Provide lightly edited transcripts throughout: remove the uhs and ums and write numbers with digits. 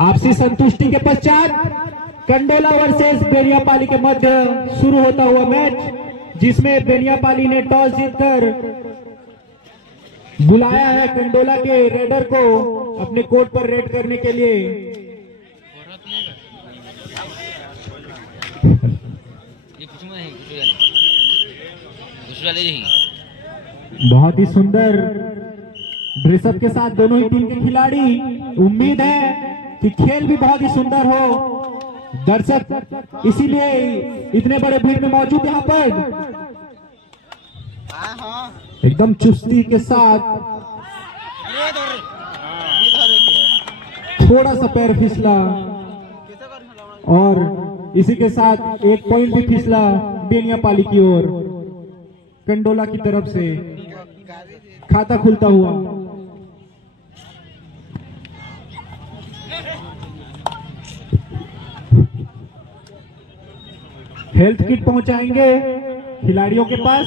आपसी संतुष्टि के पश्चात कंडोला वर्सेस बेनियापाली के मध्य शुरू होता हुआ मैच, जिसमें बेनियापाली ने टॉस जीतकर बुलाया है कंडोला के रेडर को अपने कोर्ट पर रेड करने के लिए। बहुत ही सुंदर ड्रेसअप के साथ दोनों ही टीम के खिलाड़ी। उम्मीद है कि खेल भी बहुत ही सुंदर हो। दर्शक इसीलिए इतने बड़े भीड़ में मौजूद यहाँ पर एकदम चुस्ती के साथ। थोड़ा सा पैर फिसला और इसी के साथ एक पॉइंट भी फिसला बेनियापाली की ओर। कंडोला की तरफ से खाता खुलता हुआ। हेल्थ किट पहुंचाएंगे खिलाड़ियों के पास।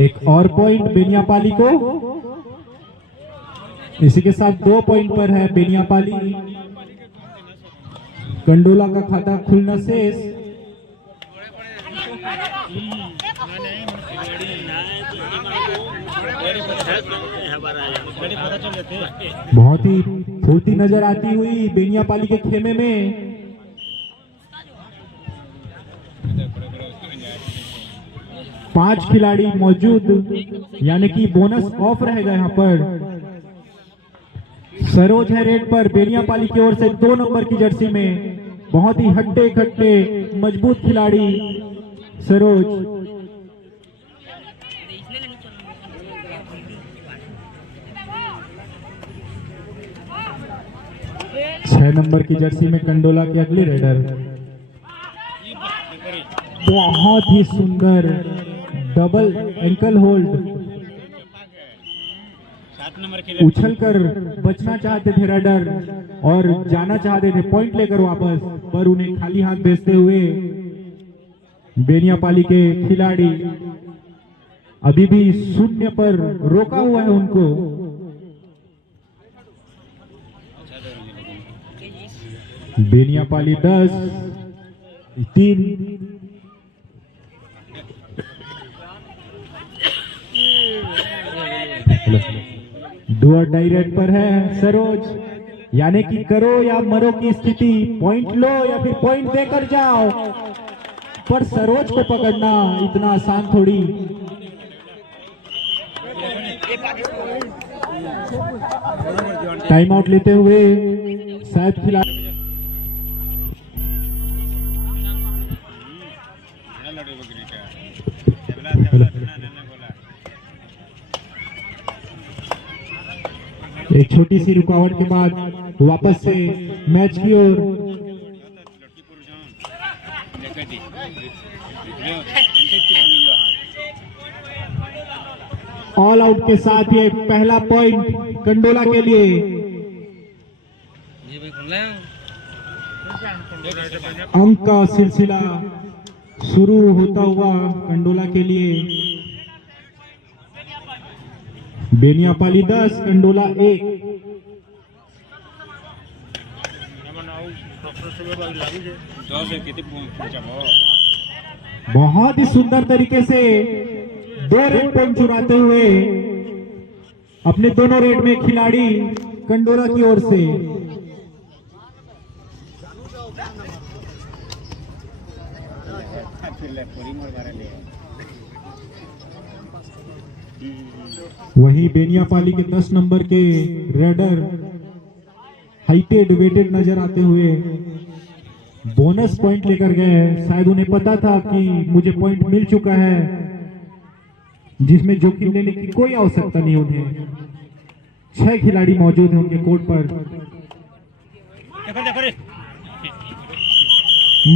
एक और पॉइंट बेनियापाली को। इसी के साथ 2 पॉइंट पर है बेनियापाली। कंडोला का खाता खुलना शेष। बहुत ही फुर्ती नजर आती हुई बेनियापाली के खेमे में। पांच खिलाड़ी मौजूद, यानी कि बोनस ऑफ रहेगा यहाँ पर। सरोज है रेड पर बेनियापाली की ओर से 2 नंबर की जर्सी में। बहुत ही हट्टे खट्टे मजबूत खिलाड़ी सरोज। छह नंबर की जर्सी में कंडोला के अगले रेडर। बहुत ही सुंदर डबल एंकल होल्ड। उछलकर बचना चाहते थे रेडर और जाना चाहते थे पॉइंट लेकर वापस, पर उन्हें खाली हाथ भेजते हुए बेनियापाली के खिलाड़ी अभी भी 0 पर रोका हुआ है उनको। बेनियापाली 10-3। डू और डाई रेड पर है सरोज, यानी कि करो या मरो की स्थिति। पॉइंट लो या फिर पॉइंट देकर जाओ, पर सरोज को पकड़ना इतना आसान थोड़ी। टाइम आउट लेते हुए शायद खिलाड़ी एक छोटी सी रुकावट के बाद वापस से मैच की ओर। ऑल आउट के साथ ये पहला पॉइंट कंडोला के लिए। अंक का सिलसिला शुरू होता हुआ कंडोला के लिए। बेनियापाली 10 कंडोला 1। बहुत ही सुंदर तरीके से 2 रेड पॉइंट चुराते हुए अपने दोनों रेड में खिलाड़ी कंडोला की ओर से। वहीं बेनियापाली के 10 नंबर के रेडर हाइटेड वेटेड नजर आते हुए बोनस पॉइंट लेकर गए। शायद उन्हें पता था कि मुझे पॉइंट मिल चुका है, जिसमें जोखिम लेने की कोई आवश्यकता नहीं। उन्हें 6 खिलाड़ी मौजूद हैं उनके कोर्ट पर।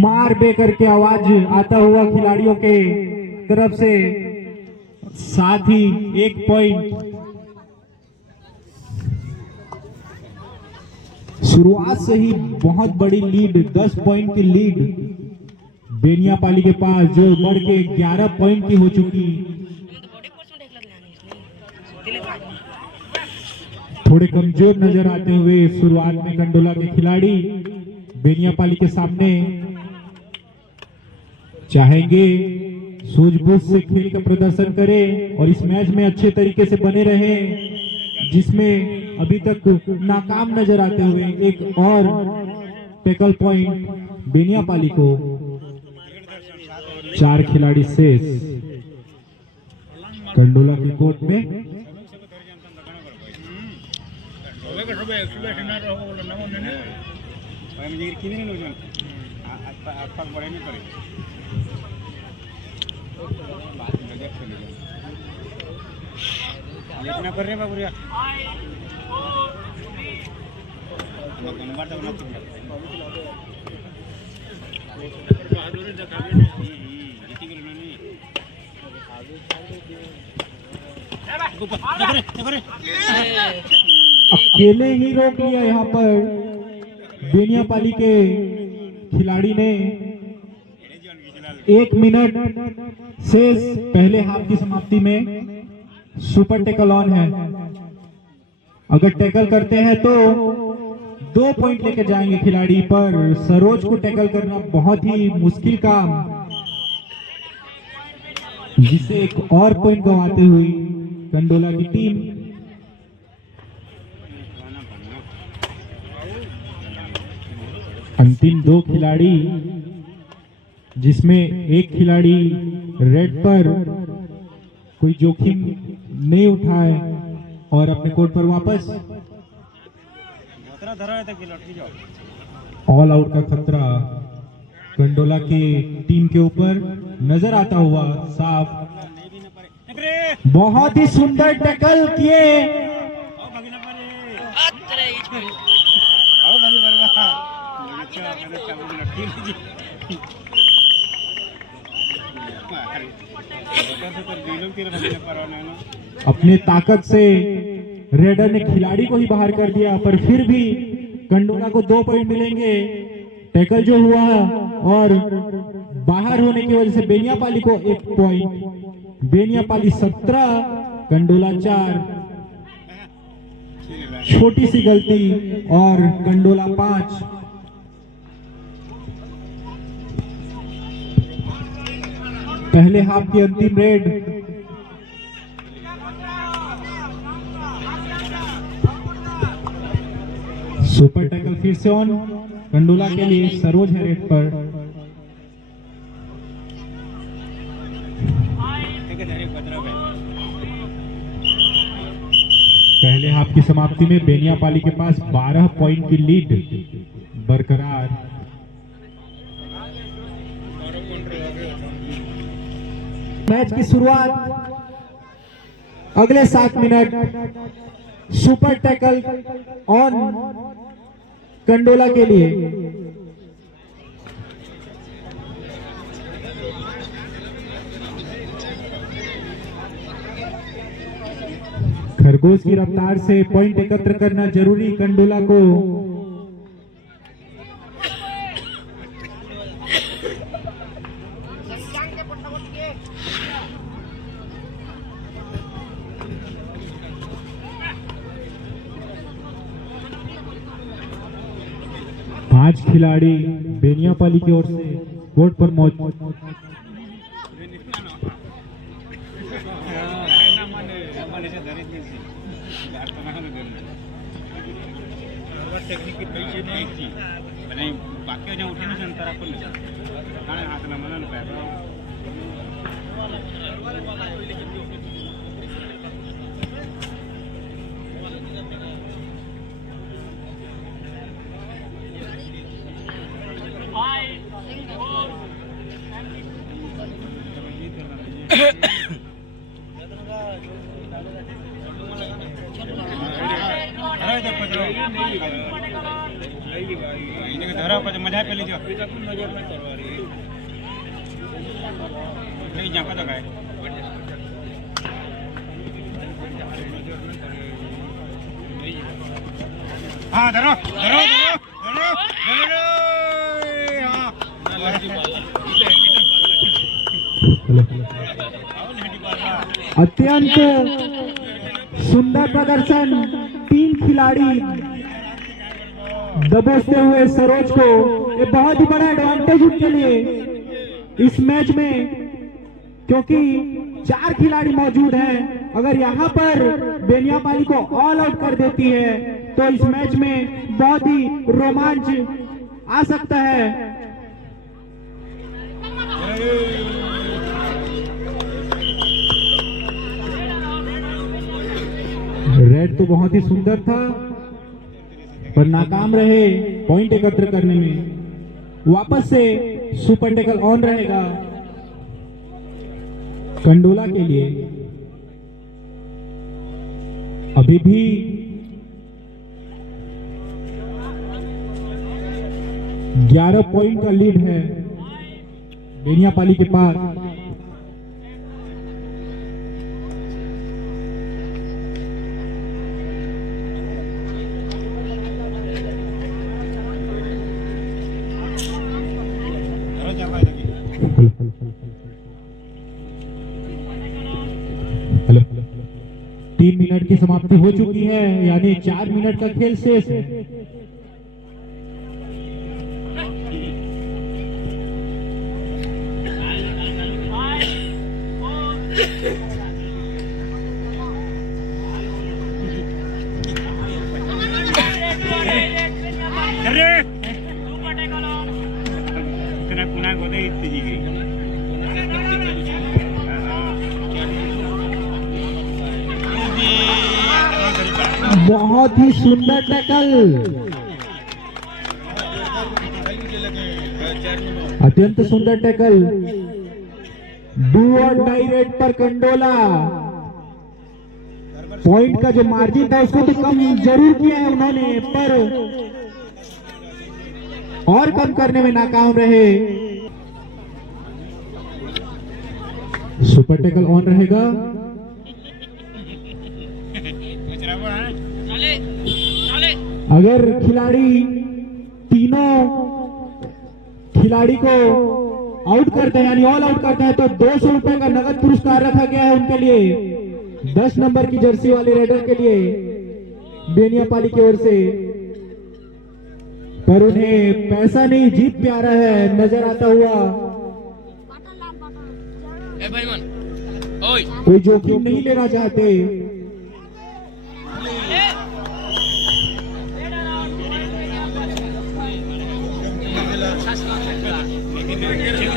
मार बे करके आवाज आता हुआ खिलाड़ियों के तरफ से, साथ ही 1 पॉइंट। शुरुआत से ही बहुत बड़ी लीड, 10 पॉइंट की लीड बेनियापाली के पास, जो बढ़ के 11 पॉइंट की हो चुकी। थोड़े कमजोर नजर आते हुए शुरुआत में कंडोला के खिलाड़ी बेनियापाली के सामने चाहेंगे सूझबूझ से खेल का प्रदर्शन करें और इस मैच में अच्छे तरीके से बने रहे, जिसमें अभी तक नाकाम नजर आते हुए एक और टैकल पॉइंट बेनियापाली को। 4 खिलाड़ी शेष कंडोला के कोर्ट में। अकेले ही रोक लिया यहाँ पर बेनियापाली के खिलाड़ी ने। 1 मिनट शेष पहले हाफ की समाप्ति में। सुपर टैकल ऑन है, अगर टैकल करते हैं तो 2 पॉइंट लेके जाएंगे खिलाड़ी, पर सरोज को टैकल करना बहुत ही मुश्किल काम, जिससे एक और पॉइंट गंवाते हुए कंडोला की टीम। अंतिम 2 खिलाड़ी, जिसमें एक खिलाड़ी रेड पर कोई जोखिम नहीं उठाए और अपने कोर्ट पर वापस। ऑल आउट का खतरा कंडोला की टीम के ऊपर नजर आता हुआ साफ। बहुत ही सुंदर टैकल किए। अपने ताकत से रेडर ने खिलाड़ी को ही बाहर कर दिया, पर फिर भी कंडोला को 2 पॉइंट मिलेंगे। टैकल जो हुआ और बाहर होने की वजह से बेनियापाली को 1 पॉइंट। बेनियापाली 17, कंडोला 4। छोटी सी गलती और कंडोला 5। पहले हाफ की अंतिम रेड। सुपर टैकल फिर से ऑन कंडोला के लिए। सरोज है रेड पर। पहले हाफ की समाप्ति में बेनियापाली के पास 12 पॉइंट की लीड बरकरार। मैच की शुरुआत अगले 7 minute. Super tackle on Kandola के लिए। खरगोश की रफ्तार से पॉइंट एकत्र करना जरूरी कंडोला को। पांच खिलाड़ी बेनियापाली की ओर से कोर्ट पर मौजूद। मजा पे लीजिए नहीं जहाँ तक है। हाँ धरो धरो धरो धरो अत्यंत सुंदर प्रदर्शन, 3 खिलाड़ी दबोचते हुए सरोज को, ये बहुत ही बड़ा एडवांटेज उनके लिए इस मैच में, क्योंकि 4 खिलाड़ी मौजूद हैं। अगर यहाँ पर बेनियापाली को ऑल आउट कर देती है तो इस मैच में बहुत ही रोमांच आ सकता है। रेड तो बहुत ही सुंदर था पर नाकाम रहे पॉइंट एकत्र करने में। वापस से सुपर टैकल ऑन रहेगा कंडोला के लिए। अभी भी ग्यारह पॉइंट का लीड है बेनियापाली के पास। हेलो 3 मिनट की समाप्ति हो चुकी है, यानी 4 मिनट का खेल शेष है। बहुत ही सुंदर टैकल, अत्यंत सुंदर टैकल। डू और डाई रेड पर कंडोला पॉइंट का जो मार्जिन था उसको तो कम जरूर किया है उन्होंने, पर और कम करने में नाकाम रहे। सुपर टैकल ऑन रहेगा। अगर खिलाड़ी तीनों खिलाड़ी को आउट करते हैं यानी ऑल आउट करते हैं तो 200 रुपए का नगद पुरस्कार रखा गया है उनके लिए। 10 नंबर की जर्सी वाले रेडर के लिए बेनियापाली की ओर से, पर उन्हें पैसा नहीं जीत प्यारा है नजर आता हुआ। कोई जोखिम नहीं लेना चाहते।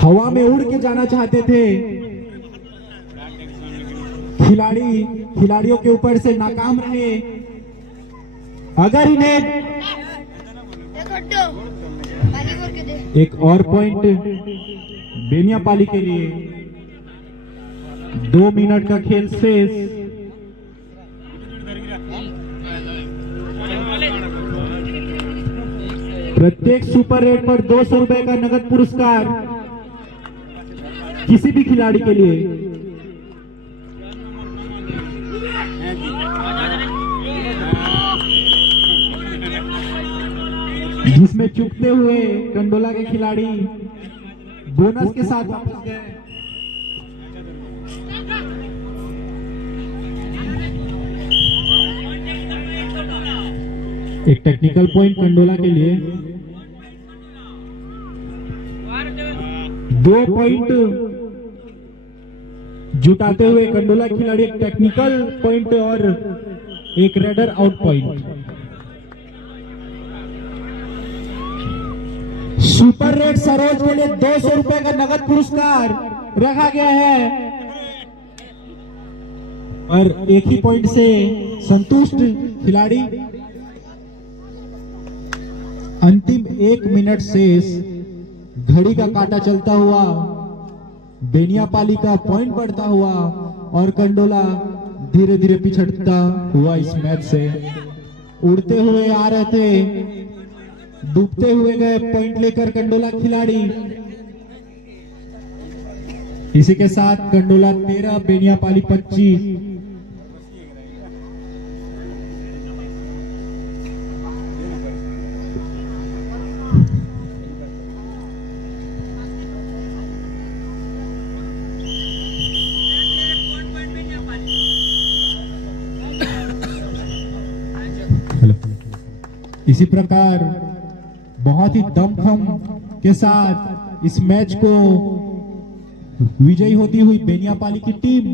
हवा में उड़ के जाना चाहते थे खिलाड़ियों के ऊपर से नाकाम रहे। अगर इन्हें एक और पॉइंट बेनियापाली के लिए, 2 मिनट का खेल शेष। प्रत्येक सुपर रेड पर 200 रुपए का नगद पुरस्कार किसी भी खिलाड़ी के लिए। जिसमें चुकते हुए कंडोला के खिलाड़ी बोनस के साथ वापस गए। एक टेक्निकल पॉइंट कंडोला के लिए। 2 पॉइंट जुटाते हुए कंडोला खिलाड़ी एक टेक्निकल पॉइंट और एक raider out point. Super red Saroj के लिए 200 रुपए का नगद पुरस्कार रखा गया है और एक ही पॉइंट से संतुष्ट खिलाड़ी। अंतिम 1 मिनट शेष, घड़ी का काटा चलता हुआ, बेनियापाली का पॉइंट बढ़ता हुआ और कंडोला धीरे धीरे पिछड़ता हुआ इस मैच से। उड़ते हुए आ रहे थे, डूबते हुए गए पॉइंट लेकर कंडोला खिलाड़ी। इसी के साथ कंडोला 13, बेनियापाली 25। इसी प्रकार बहुत ही दमखम के साथ इस मैच को विजयी होती हुई बेनियापाली की टीम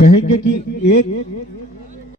कहेंगे कि एक